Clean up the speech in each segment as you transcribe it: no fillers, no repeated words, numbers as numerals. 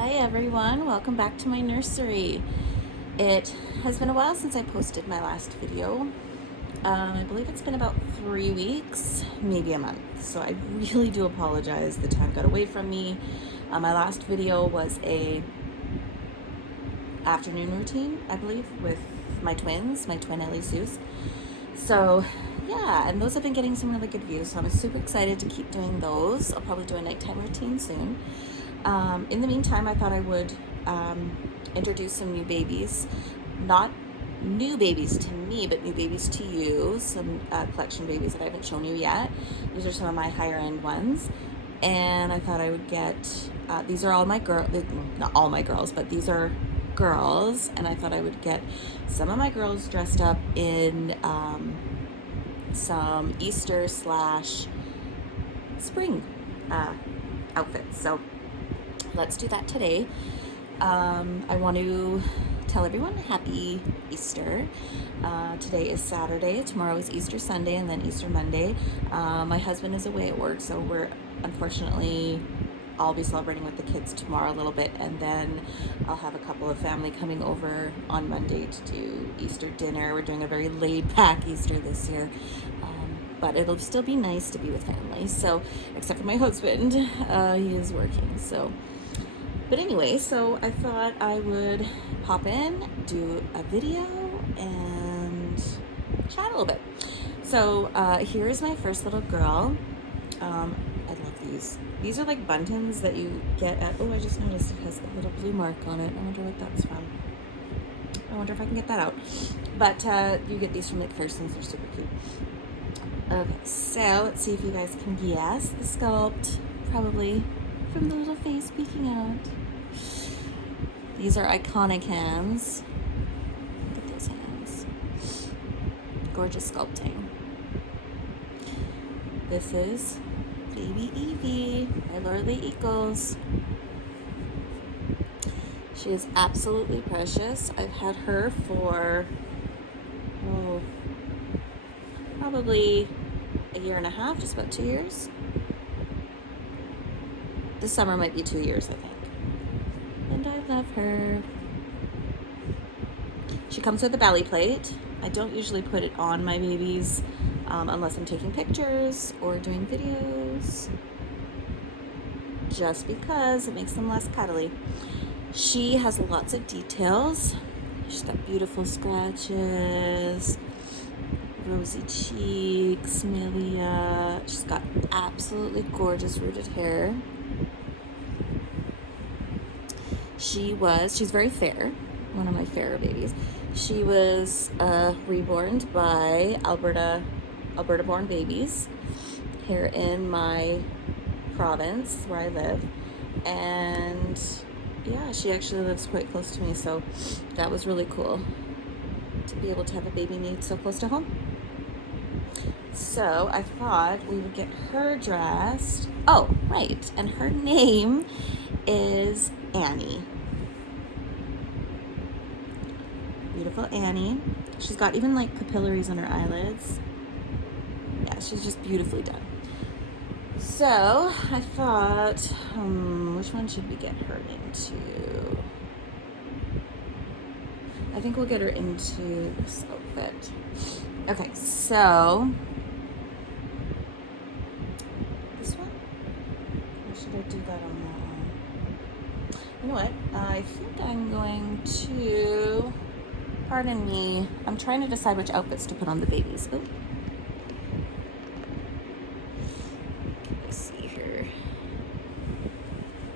Hi everyone, welcome back to my nursery. It has been a while since I posted my last video. I believe it's been about 3 weeks, maybe a month. So I really do apologize. The time got away from me. My last video was a afternoon routine, I believe, with my twins, my twin Ellie Sue's. So yeah, and those have been getting some really good views. So I'm super excited to keep doing those. I'll probably do a nighttime routine soon. In the meantime, I thought I would introduce some new babies. Not new babies to me, but new babies to you. Some collection babies that I haven't shown you yet. These are some of my higher end ones. And I thought I would get, these are all my not all my girls, but these are girls. And I thought I would get some of my girls dressed up in some Easter / spring outfits. So let's do that today. I want to tell everyone happy Easter. Today is Saturday, tomorrow is Easter Sunday, and then Easter Monday. My husband is away at work, so I'll be celebrating with the kids tomorrow a little bit, and then I'll have a couple of family coming over on Monday to do Easter dinner. We're doing a very laid-back Easter this year. But it'll still be nice to be with family. So, except for my husband, he is working. So, but anyway, so I thought I would pop in, do a video, and chat a little bit. So here is my first little girl. I love these. These are like buntons that you get at, oh, I just noticed it has a little blue mark on it. I wonder what that's from. I wonder if I can get that out. But you get these from McPherson's. They're super cute. Okay, so let's see if you guys can guess the sculpt, probably from the little face peeking out. These are iconic hands. Look at those hands. Gorgeous sculpting. This is baby Evie by Lorelei Eccles. She is absolutely precious. I've had her for, probably a year and a half, just about 2 years. This summer might be 2 years, I think. And I love her. She comes with a belly plate. I don't usually put it on my babies unless I'm taking pictures or doing videos, just because it makes them less cuddly. She has lots of details. She's got beautiful scratches, rosy cheeks, milia. She's got absolutely gorgeous rooted hair. She's very fair, one of my fairer babies. She was reborn by Alberta-born babies here in my province where I live. And yeah, she actually lives quite close to me, so that was really cool to be able to have a baby made so close to home. So I thought we would get her dressed. Oh, right, and her name is Annie. Beautiful Annie. She's got even like capillaries on her eyelids. Yeah, she's just beautifully done. So I thought, which one should we get her into? I think we'll get her into this outfit. Okay, so this one? Or should I do that on that one? You know what? I think I'm going to, pardon me, I'm trying to decide which outfits to put on the babies. Ooh. Let's see here.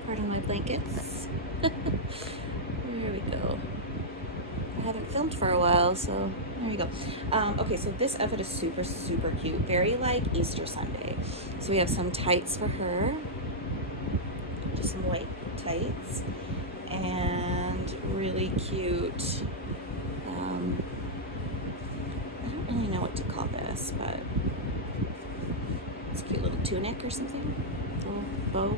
Pardon my blankets. There we go. I haven't filmed for a while, so there we go. Okay, so this outfit is super, super cute. Very like Easter Sunday. So we have some tights for her. Just some white tights. And really cute. I don't really know what to call this, but it's a cute little tunic or something. A little bow.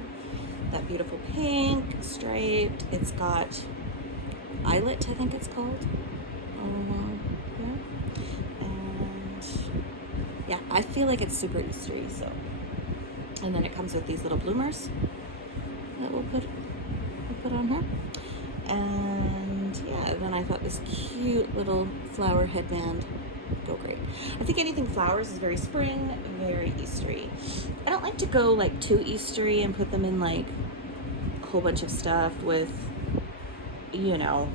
That beautiful pink, striped. It's got eyelet, I think it's called. And yeah, I feel like it's super Eastery, so. And then it comes with these little bloomers that we'll put put on her. And yeah, then I thought this cute little flower headband would go great. I think anything flowers is very spring, very Eastery. I don't like to go like too Eastery and put them in like a whole bunch of stuff with, you know,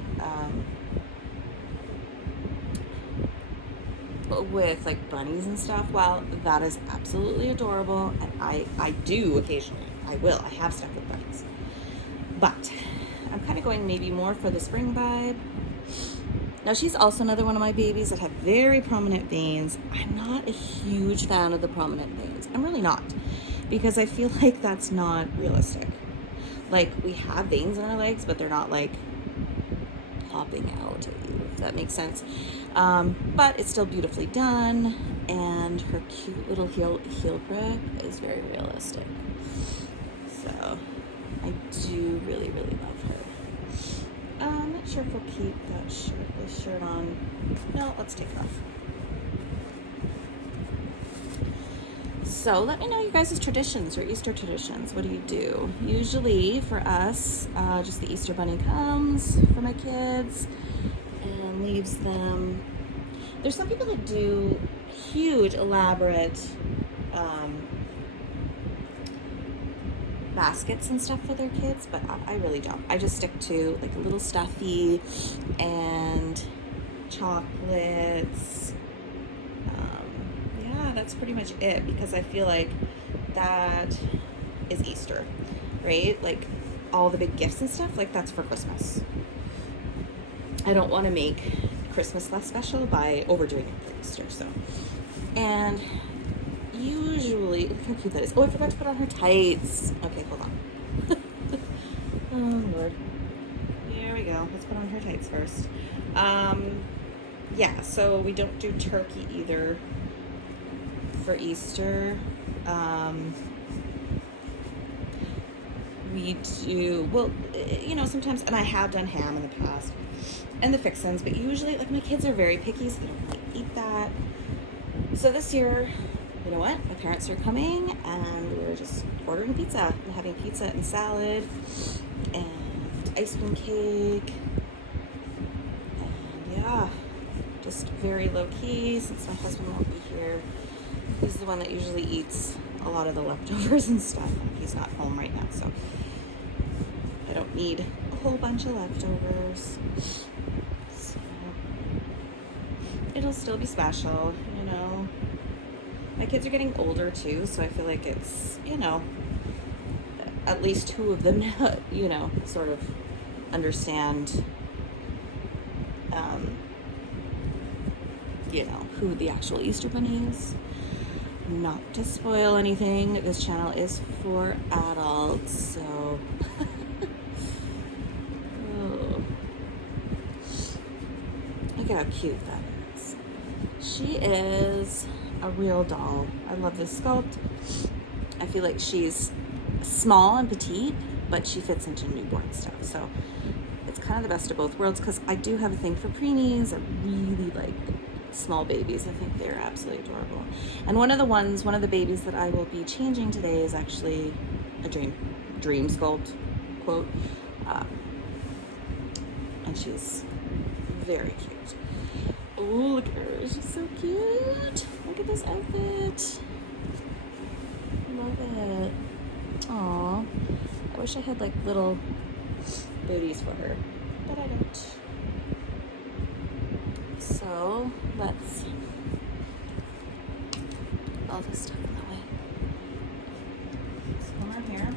with like bunnies and stuff. While that is absolutely adorable, and I do occasionally, I have stuff with bunnies, but I'm kind of going maybe more for the spring vibe. Now she's also another one of my babies that have very prominent veins. I'm not a huge fan of the prominent veins. I'm really not, because I feel like that's not realistic. Like, we have veins in our legs, but they're not like popping out at you, if that makes sense. But it's still beautifully done, and her cute little heel prick is very realistic. So I do really, really love her. I'm not sure if we'll keep this shirt on. No, let's take it off. So let me know you guys' traditions or Easter traditions. What do you do? Usually for us, just the Easter bunny comes for my kids and leaves them. There's some people that do huge, elaborate baskets and stuff for their kids, but I really don't. I just stick to like a little stuffy and chocolates. Yeah, that's pretty much it, because I feel like that is Easter, right? Like all the big gifts and stuff, like that's for Christmas. I don't want to make Christmas less special by overdoing it for Easter. So, and usually, look how cute that is. Oh, I forgot to put on her tights. Okay, hold on. Oh Lord. There we go. Let's put on her tights first. Yeah, so we don't do turkey either for Easter. We do, well, you know, sometimes, and I have done ham in the past, and the fixins, but usually, like, my kids are very picky, so they don't really eat that. So this year, you know what? My parents are coming, and we're just ordering pizza and having pizza and salad and ice cream cake. And yeah, just very low key, since my husband won't be here. He's the one that usually eats a lot of the leftovers and stuff. He's not home right now, so I don't need a whole bunch of leftovers. So it'll still be special, you know. My kids are getting older too, so I feel like it's, you know, at least two of them, you know, sort of understand, you know, who the actual Easter Bunny is. Not to spoil anything, this channel is for adults, so oh. Look how cute that is. She is a real doll. I love this sculpt. I feel like she's small and petite, but she fits into newborn stuff, so it's kind of the best of both worlds, because I do have a thing for preemies. I really like small babies. I think they're absolutely adorable. And one of the babies that I will be changing today is actually a dream sculpt, quote. And she's very cute. Oh, look at her. She's so cute. Look at this outfit. Love it. Aw. I wish I had like little booties for her, but I don't. So let's put all this stuff in the way. So come on here.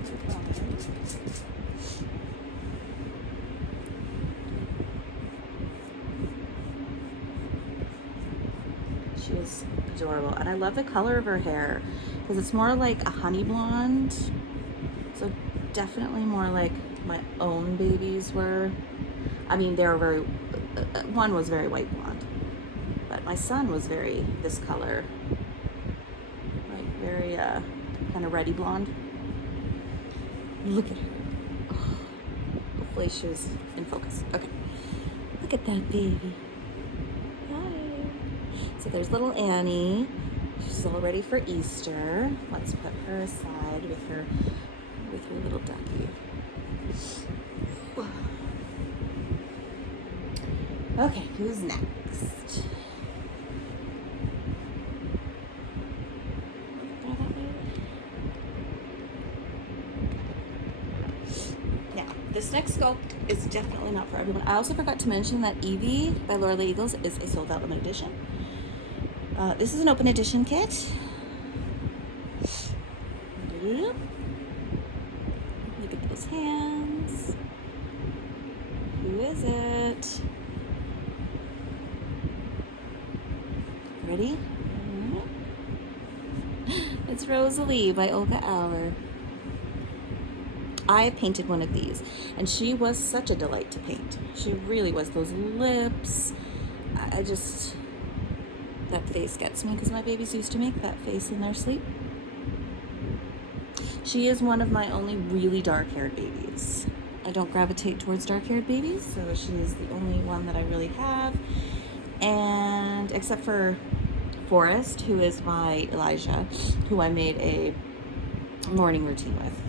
She's adorable, and I love the color of her hair, because it's more like a honey blonde. So definitely more like my own babies were. I mean, they were very. One was very white blonde, but my son was very this color, like very kind of reddy blonde. Look at her. Oh, hopefully she was in focus. Okay, look at that baby. Hi. So there's little Annie. She's all ready for Easter. Let's put her aside with with your little ducky. Okay, who's next? Now, this next sculpt is definitely not for everyone. I also forgot to mention that Evie by Laura Lee Eagles is a sold out limited edition. This is an open edition kit. Look at those hands. Who is it? Ready? It's Rosalie by Olga Auer. I painted one of these, and she was such a delight to paint. She really was. Those lips, that face gets me because my babies used to make that face in their sleep. She is one of my only really dark-haired babies. I don't gravitate towards dark-haired babies, so she is the only one that I really have. And except for Forrest, who is my Elijah, who I made a morning routine with.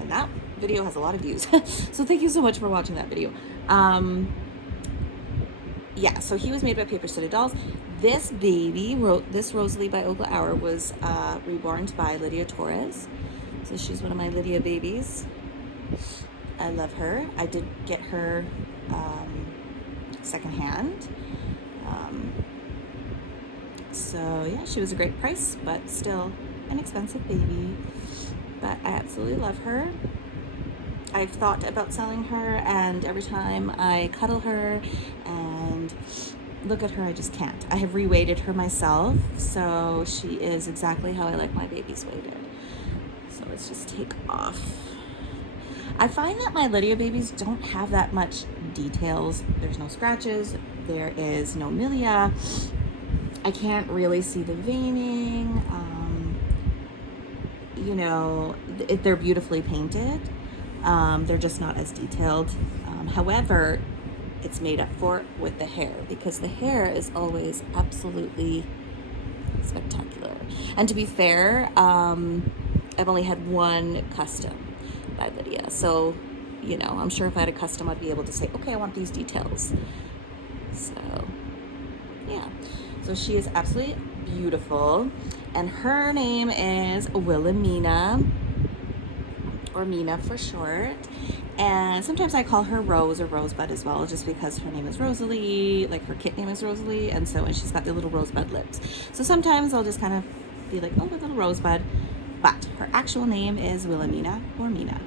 And that video has a lot of views. So thank you so much for watching that video. Yeah, so he was made by Paper Studded Dolls. This baby, this Rosalie by Olga Auer, was reborn by Lydia Torres. So she's one of my Lydia babies. I love her. I did get her secondhand. So yeah, she was a great price, but still an expensive baby. But I absolutely love her. I've thought about selling her, and every time I cuddle her and look at her, I just can't. I have reweighted her myself, so she is exactly how I like my babies weighted. So let's just take off. I find that my Lydia babies don't have that much details. There's no scratches. There is no milia. I can't really see the veining. You know, they're beautifully painted. They're just not as detailed. However, it's made up for with the hair, because the hair is always absolutely spectacular. And to be fair, I've only had one custom by Lydia. So, you know, I'm sure if I had a custom, I'd be able to say, okay, I want these details. So, yeah. So she is absolutely beautiful. And her name is Wilhelmina, or Mina for short. And sometimes I call her Rose or Rosebud as well, just because her name is Rosalie, like her kit name is Rosalie, and she's got the little rosebud lips. So sometimes I'll just kind of be like, oh, the little rosebud. But her actual name is Wilhelmina or Mina.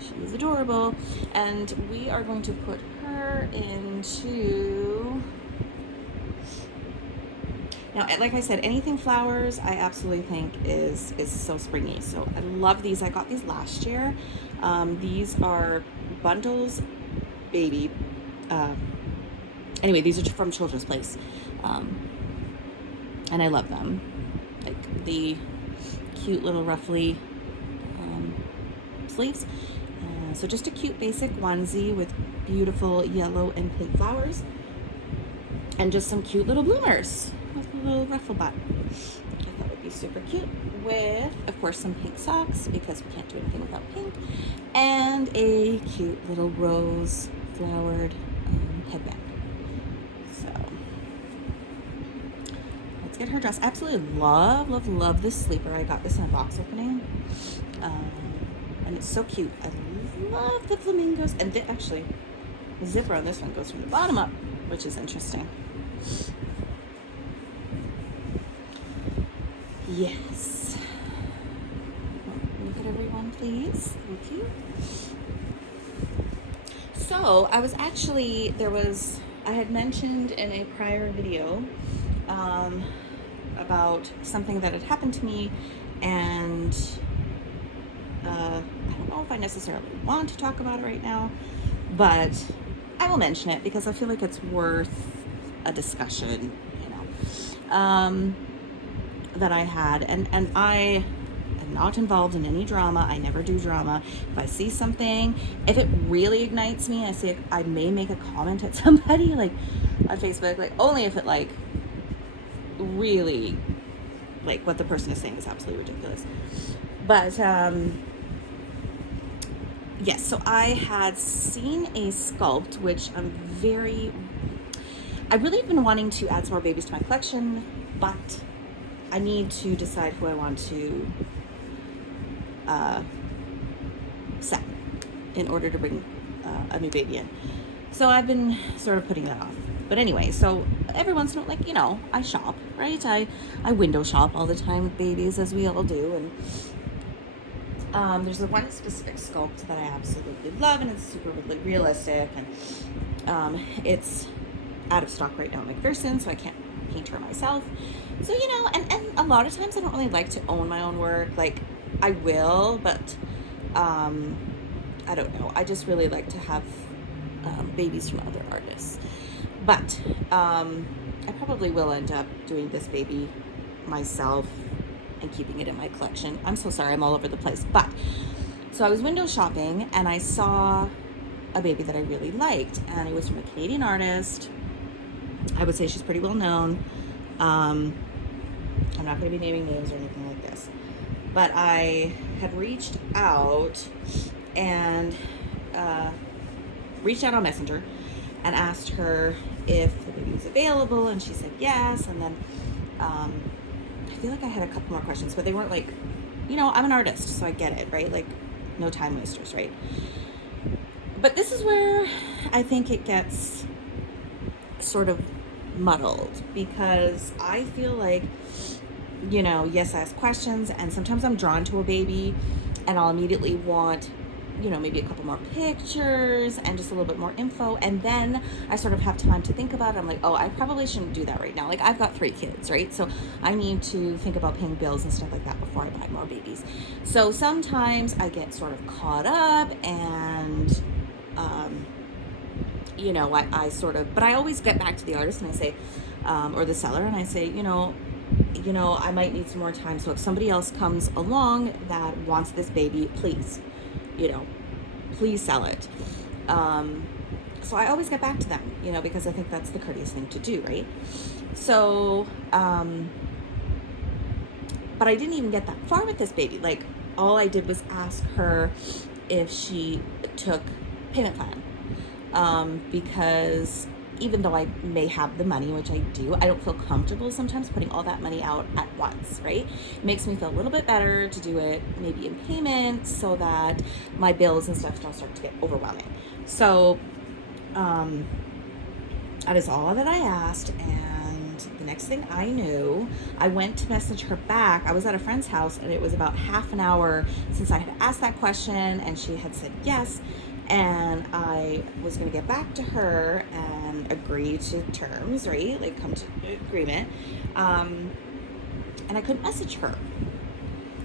She's adorable. And we are going to put her into... Now, like I said, anything flowers, I absolutely think is so springy. So I love these. I got these last year. These are bundles, baby. Anyway, these are from Children's Place. And I love them. Like the cute little ruffly sleeves. So just a cute basic onesie with beautiful yellow and pink flowers. And just some cute little bloomers with a little ruffle butt. I thought would be super cute, with, of course, some pink socks, because we can't do anything without pink, and a cute little rose flowered headband. So let's get her dressed. Absolutely love this sleeper. I got this in a box opening, and it's so cute. I love the flamingos, and actually the zipper on this one goes from the bottom up, which is interesting. Yes. Look at everyone, please. Thank you. So I was actually, I had mentioned in a prior video about something that had happened to me, and I don't know if I necessarily want to talk about it right now, but I will mention it because I feel like it's worth a discussion, you know, that I had, and I am not involved in any drama. I never do drama. If I see something, if it really ignites me, I may make a comment at somebody, like on Facebook, like only if it like really, like what the person is saying is absolutely ridiculous. But yes, so I had seen a sculpt, which I've really been wanting to add some more babies to my collection, but I need to decide who I want to sell in order to bring a new baby in. So I've been sort of putting that off. But anyway, so every once in a while, like, I shop, right? I window shop all the time with babies, as we all do. And there's one specific sculpt that I absolutely love, and it's super really realistic. And it's out of stock right now at McPherson, so I can't paint her myself. So, and a lot of times I don't really like to own my own work. Like, I will, but I don't know. I just really like to have babies from other artists. But I probably will end up doing this baby myself and keeping it in my collection. I'm so sorry, I'm all over the place. But so I was window shopping and I saw a baby that I really liked, and it was from a Canadian artist. I would say she's pretty well known. I'm not going to be naming names or anything like this, but I had reached out on Messenger and asked her if the baby was available, and she said yes. And then I feel like I had a couple more questions, but they weren't like, I'm an artist, so I get it, right? Like, no time wasters, right? But this is where I think it gets sort of muddled, because I feel like, yes, I ask questions, and sometimes I'm drawn to a baby and I'll immediately want, maybe a couple more pictures and just a little bit more info. And then I sort of have time to think about it. I'm like, oh, I probably shouldn't do that right now. Like, I've got 3 kids, right? So I need to think about paying bills and stuff like that before I buy more babies. So sometimes I get sort of caught up and, I sort of, but I always get back to the artist and I say, or the seller, and I say, I might need some more time. So if somebody else comes along that wants this baby, please sell it. So I always get back to them, because I think that's the courteous thing to do, right? So, but I didn't even get that far with this baby. Like, all I did was ask her if she took payment plan. Because even though I may have the money, which I do, I don't feel comfortable sometimes putting all that money out at once, right? It makes me feel a little bit better to do it maybe in payments, so that my bills and stuff don't start to get overwhelming. So that is all that I asked. And the next thing I knew, I went to message her back. I was at a friend's house, and it was about half an hour since I had asked that question, and she had said yes. And I was going to get back to her and agree to terms, right? Like, come to an agreement. And I couldn't message her.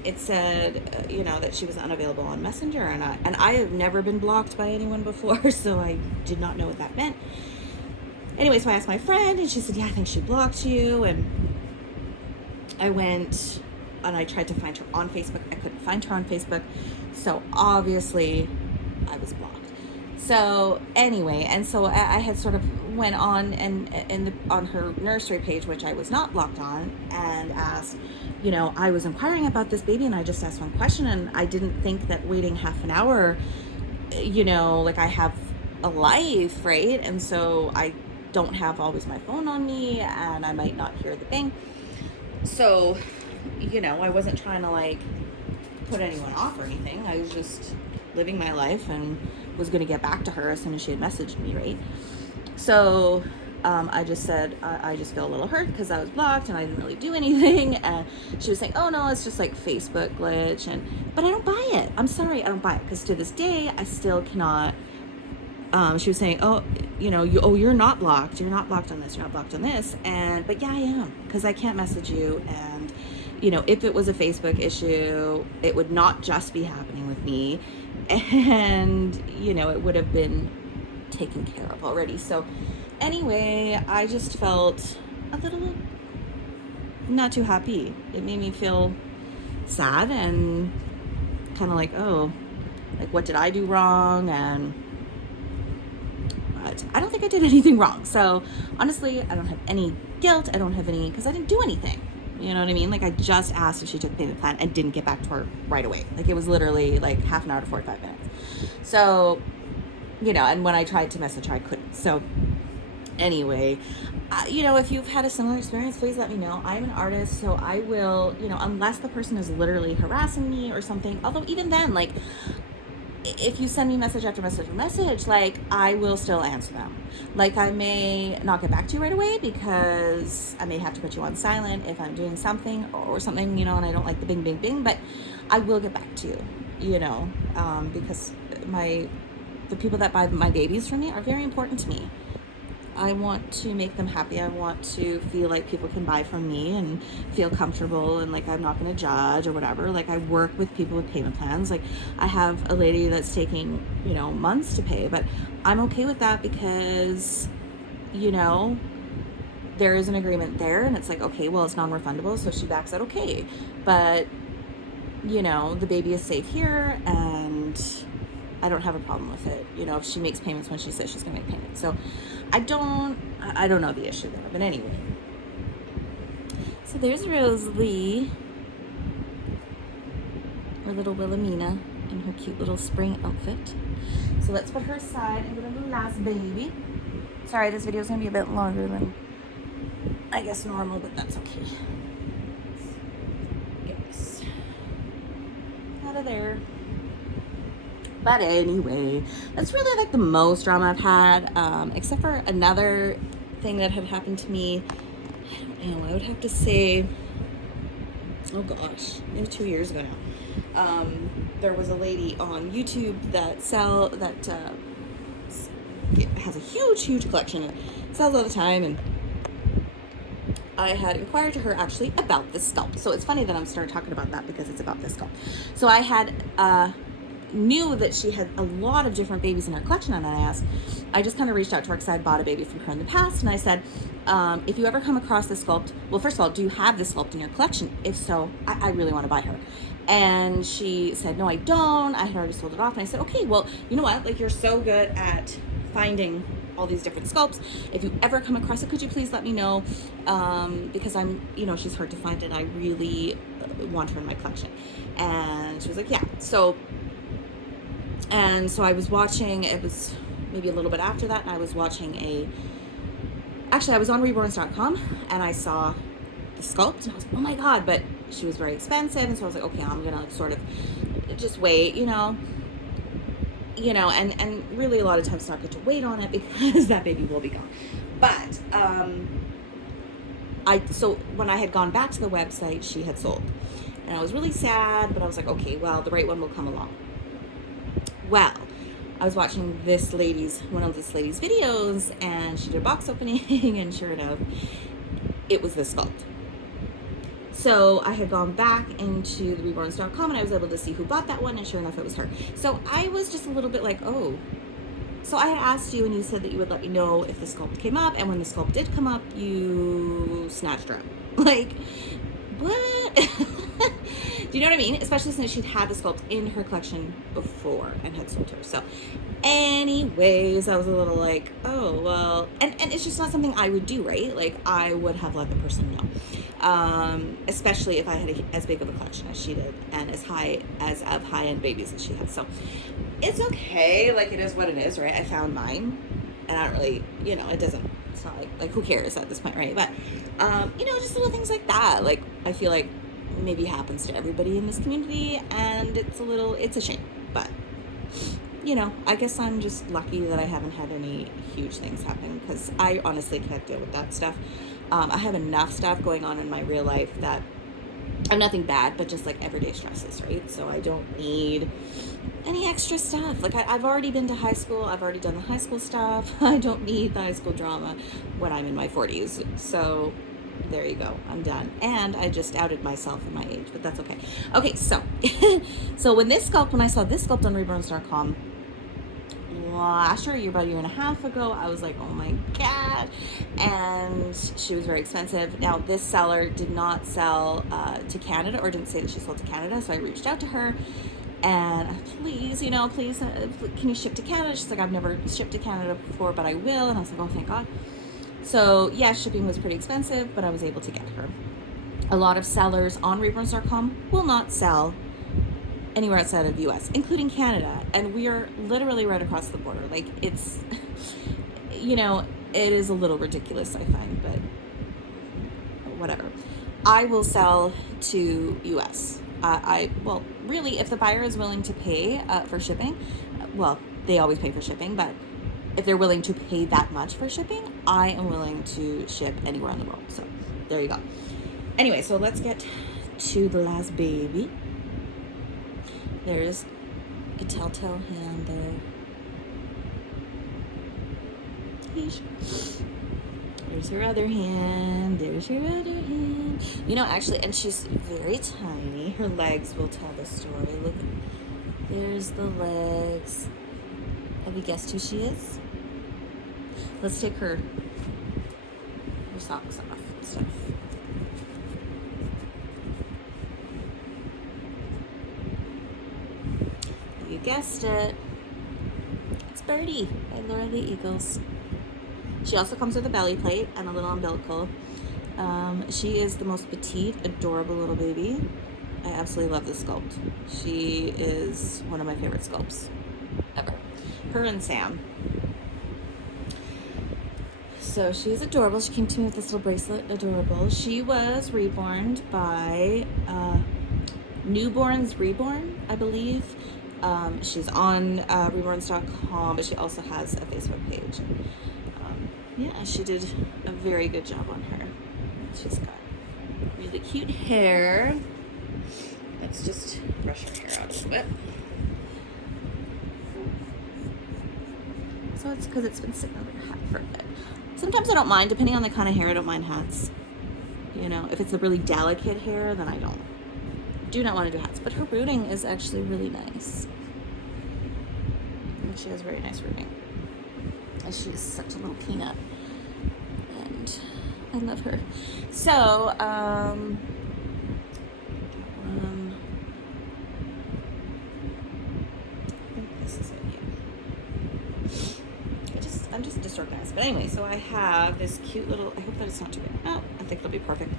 It said, that she was unavailable on Messenger, and I have never been blocked by anyone before, so I did not know what that meant. Anyway, so I asked my friend, and she said, yeah, I think she blocked you. And I went and I tried to find her on Facebook. I couldn't find her on Facebook. So obviously I was blocked. So anyway, and so I had sort of went on on her nursery page, which I was not blocked on, and asked, I was inquiring about this baby, and I just asked one question, and I didn't think that waiting half an hour, like, I have a life, right? And so I don't have always my phone on me, and I might not hear the bing. So, I wasn't trying to, like, put anyone off or anything. I was just living my life and was going to get back to her as soon as she had messaged me, right? So I just said, I just feel a little hurt because I was blocked and I didn't really do anything. And she was saying, oh no, it's just like Facebook glitch. But I don't buy it. I'm sorry, I don't buy it, because to this day I still cannot. She was saying, oh, you're not blocked. You're not blocked on this. You're not blocked on this. But yeah, I am, because I can't message you. And if it was a Facebook issue, it would not just be happening with me, and it would have been taken care of already. So anyway, I just felt a little not too happy. It made me feel sad and kind of like, oh, like, what did I do wrong? But I don't think I did anything wrong. So honestly, I don't have any guilt. I don't have any, because I didn't do anything. You know what I mean? Like, I just asked if she took payment plan and didn't get back to her right away. Like, it was literally like half an hour to 45 minutes. So, you know, and when I tried to message her, I couldn't. So anyway, you know, if you've had a similar experience, please let me know. I'm an artist, so I will, you know, unless the person is literally harassing me or something, although even then, like, if you send me message after message after message, like, I will still answer them. Like, I may not get back to you right away because I may have to put you on silent if I'm doing something or something, you know, and I don't like the bing, bing, bing, but I will get back to you, you know, because the people that buy my babies from me are very important to me. I want to make them happy. I want to feel like people can buy from me and feel comfortable and like I'm not going to judge or whatever. Like, I work with people with payment plans. Like, I have a lady that's taking, you know, months to pay, but I'm okay with that because, you know, there is an agreement there and it's like, okay, well, it's non-refundable. So if she backs out, okay. But, you know, the baby is safe here and I don't have a problem with it. You know, if she makes payments when she says she's going to make payments. So I don't know the issue there, but anyway. So there's Rosalie, our little Wilhelmina in her cute little spring outfit. So let's put her aside and get a little last baby. Sorry, this video is going to be a bit longer than I guess normal, but that's okay. Get this out of there. But anyway, that's really like the most drama I've had, except for another thing that had happened to me. I don't know, I would have to say, oh gosh, maybe 2 years ago now. There was a lady on YouTube that has a huge collection and sells all the time, and I had inquired to her actually about this sculpt. So it's funny that I'm starting talking about that because it's about this sculpt. So I had knew that she had a lot of different babies in her collection, and I just kind of reached out to her because I had bought a baby from her in the past, and I said, if you ever come across this sculpt, well, first of all, do you have this sculpt in your collection? If so, I really want to buy her. And she said, no, I don't. I had already sold it off. And I said, okay, well, you know what? Like, you're so good at finding all these different sculpts. If you ever come across it, could you please let me know? Because you know, she's hard to find and I really want her in my collection. And she was like, yeah. So I was watching, it was maybe a little bit after that, and I was watching actually I was on reborn.com and I saw the sculpt and I was like, oh my God, but she was very expensive. And so I was like, okay, I'm gonna like sort of just wait, you know, and really a lot of times it's not good to wait on it because that baby will be gone. But so when I had gone back to the website, she had sold, and I was really sad, but I was like, okay, well, the right one will come along. Well, I was watching one of this lady's videos, and she did a box opening, and sure enough, it was this sculpt. So I had gone back into the reborns.com and I was able to see who bought that one, and sure enough, it was her. So I was just a little bit like, oh. So I had asked you, and you said that you would let me know if the sculpt came up, and when the sculpt did come up, you snatched her up. Like, what? Do you know what I mean? Especially since she'd had the sculpt in her collection before and had sold her. So anyways, I was a little like, oh, well, and it's just not something I would do, right? Like, I would have let the person know. Especially if I had as big of a collection as she did and as high-end babies as she had. So it's okay. Like, it is what it is, right? I found mine, and I don't really, you know, it's not like who cares at this point, right? But, you know, just little things like that. Like, I feel like maybe happens to everybody in this community, and it's a shame, but you know, I guess I'm just lucky that I haven't had any huge things happen, because I honestly can't deal with that stuff. I have enough stuff going on in my real life that I'm nothing bad, but just like everyday stresses, right? So I don't need any extra stuff. Like, I've already been to high school. I've already done the high school stuff. I don't need the high school drama when I'm in my 40s. So there you go. I'm done. And I just outed myself and my age, but that's okay. Okay, so so when I saw this sculpt on reborns.com last year, about a year and a half ago, I was like, oh my God. And she was very expensive. Now, this seller did not sell to Canada, or didn't say that she sold to Canada. So I reached out to her and please, can you ship to Canada? She's like, I've never shipped to Canada before, but I will. And I was like, oh, thank God. So yeah, shipping was pretty expensive, but I was able to get her. a lot of sellers on reborns.com will not sell anywhere outside of the US, including Canada. And we are literally right across the border. Like, it's, you know, it is a little ridiculous, I find, but whatever. I will sell to US. Well, really, if the buyer is willing to pay for shipping, well, they always pay for shipping, but if they're willing to pay that much for shipping, I am willing to ship anywhere in the world. So there you go. Anyway, so let's get to the last baby. There's a telltale hand there. There's her other hand. There's her other hand. You know, actually, and she's very tiny. Her legs will tell the story. Look, there's the legs. Have you guessed who she is? Let's take her socks off and stuff. You guessed it. It's Birdie by Laura the Eagles. She also comes with a belly plate and a little umbilical. She is the most petite, adorable little baby. I absolutely love this sculpt. She is one of my favorite sculpts ever. Her and Sam. So she's adorable. She came to me with this little bracelet. Adorable. She was reborn by Newborns Reborn, I believe. She's on reborns.com, but she also has a Facebook page. Yeah, she did a very good job on her. She's got really cute hair. Let's just brush her hair out a little bit. So it's because it's been sitting under her hat for a bit. Sometimes I don't mind, depending on the kind of hair, I don't mind hats. You know, if it's a really delicate hair, then I don't. Do not want to do hats. But her rooting is actually really nice. And she has very nice rooting. And she is such a little peanut. And I love her. So, I think this is it. I'm just disorganized. But anyway, so I have this cute little, I hope that it's not too big. Oh, I think it'll be perfect.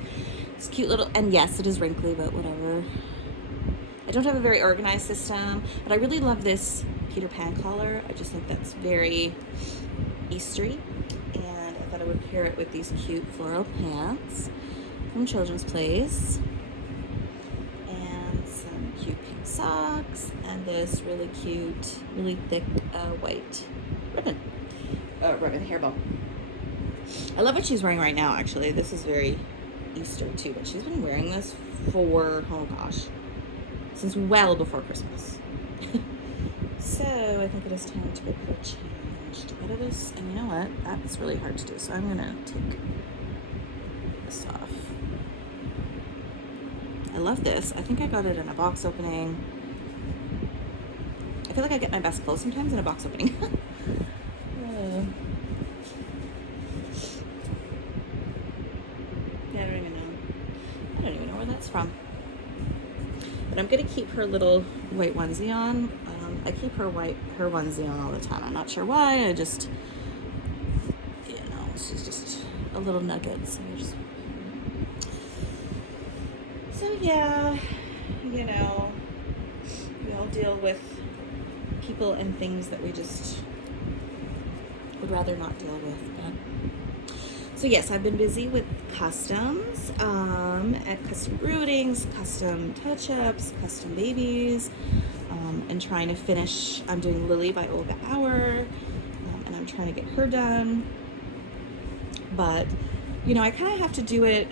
This cute little, and yes, it is wrinkly, but whatever. I don't have a very organized system, but I really love this Peter Pan collar. I just think that's very Eastery. And I thought I would pair it with these cute floral pants from Children's Place. And some cute pink socks. And this really cute, really thick white ribbon. Hairball. I love what she's wearing right now, actually. This is very Easter too, but she's been wearing this for, oh gosh, since well before Christmas. So I think it is time to get her changed out of this. And you know what? That's really hard to do. So I'm gonna take this off. I love this. I think I got it in a box opening. I feel like I get my best clothes sometimes in a box opening. I don't even know where that's from. But I'm gonna keep her little white onesie on. I keep her onesie on all the time. I'm not sure why. I just, you know, she's just a little nugget. So yeah, you know, we all deal with people and things that we just would rather not deal with. But so yes, I've been busy with customs, at custom rootings, custom touch-ups, custom babies, and trying to finish. I'm doing Lily by Olga Auer, and I'm trying to get her done. But, you know, I kind of have to do it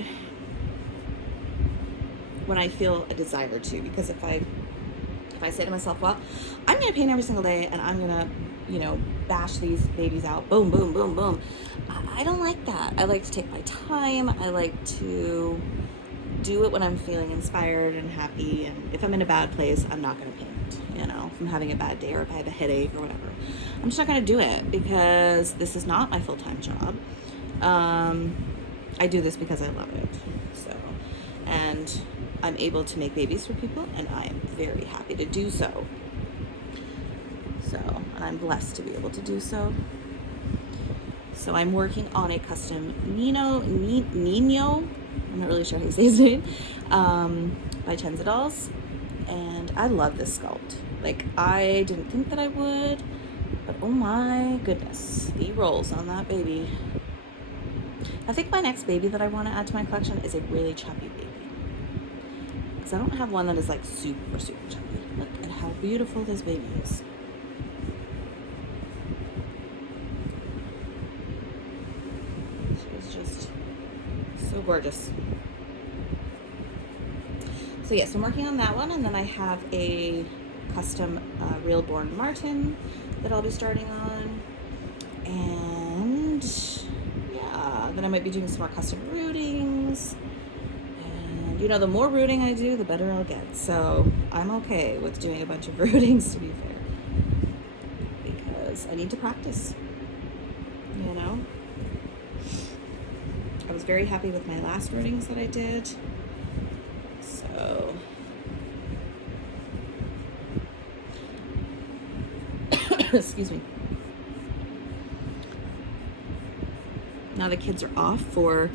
when I feel a desire to, because if I say to myself, well, I'm going to paint every single day and I'm going to, you know, bash these babies out, boom, boom, boom, boom. I don't like that. I like to take my time. I like to do it when I'm feeling inspired and happy. And if I'm in a bad place, I'm not going to paint, you know, if I'm having a bad day or if I have a headache or whatever. I'm just not going to do it because this is not my full-time job. I do this because I love it. So, and I'm able to make babies for people and I am very happy to do so. So, and I'm blessed to be able to do so. So I'm working on a custom Nino I'm not really sure how you say his name, by Chenza Dolls. And I love this sculpt. Like, I didn't think that I would, but oh my goodness, the rolls on that baby. I think my next baby that I want to add to my collection is a really chubby baby. Because I don't have one that is like super, super chubby. Look at how beautiful this baby is. She's just so gorgeous. So yes, I'm working on that one, and then I have a custom reborn Martin that I'll be starting on, and yeah, then I might be doing some more custom rootings, and you know, the more rooting I do, the better I'll get, so I'm okay with doing a bunch of rootings, to be fair, because I need to practice, you know. I was very happy with my last rootings that I did. So excuse me. Now the kids are off for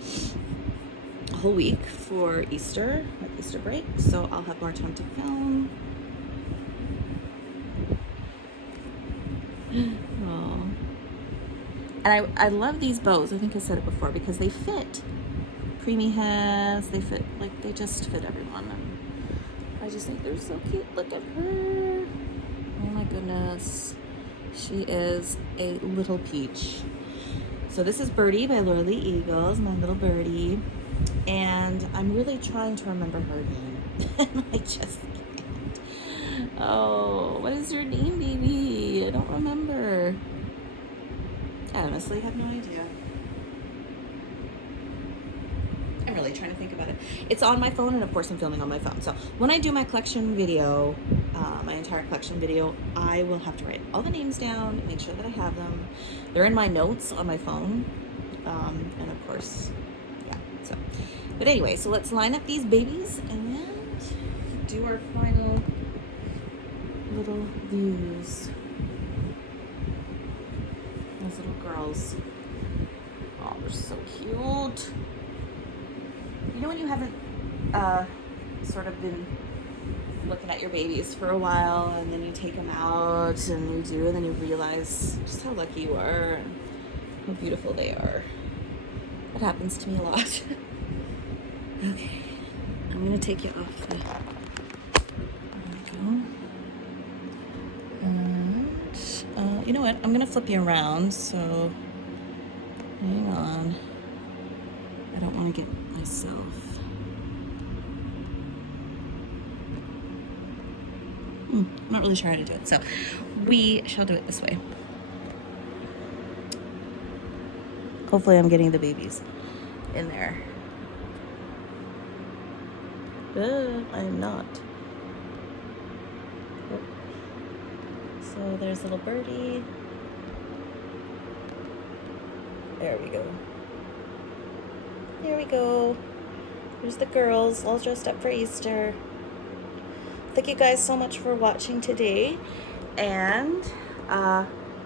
a whole week for Easter, like Easter break, so I'll have more time to film. Oh. And I love these bows. I think I said it before, because they fit preemie heads, they fit, like, they just fit everyone. And I just think they're so cute. Look at her. Oh my goodness. She is a little peach. So this is Birdie by Lorelei Eagles, my little birdie. And I'm really trying to remember her name. And I just can't. Oh, what is her name, baby? I don't remember. I honestly have no idea. I'm really trying to think about it. It's on my phone, and of course I'm filming on my phone. So when I do my collection video, my entire collection video, I will have to write all the names down, make sure that I have them. They're in my notes on my phone. And of course, yeah, so. But anyway, so let's line up these babies and then do our final little views. Those little girls. Oh, they're so cute. You know when you haven't sort of been looking at your babies for a while, and then you take them out and then you realize just how lucky you are and how beautiful they are. That happens to me a lot. Okay, I'm gonna take you off the... There we go. And you know what? I'm gonna flip you around, so hang on. I don't want to get myself. I'm not really sure how to do it, so we shall do it this way. Hopefully I'm getting the babies in there. I am not. So there's little Birdie. There we go. There we go. There's the girls all dressed up for Easter. Thank you guys so much for watching today. And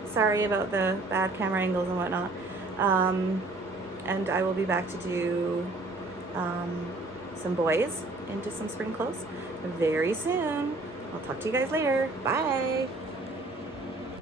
sorry about the bad camera angles and whatnot. And I will be back to do some boys into some spring clothes very soon. I'll talk to you guys later. Bye.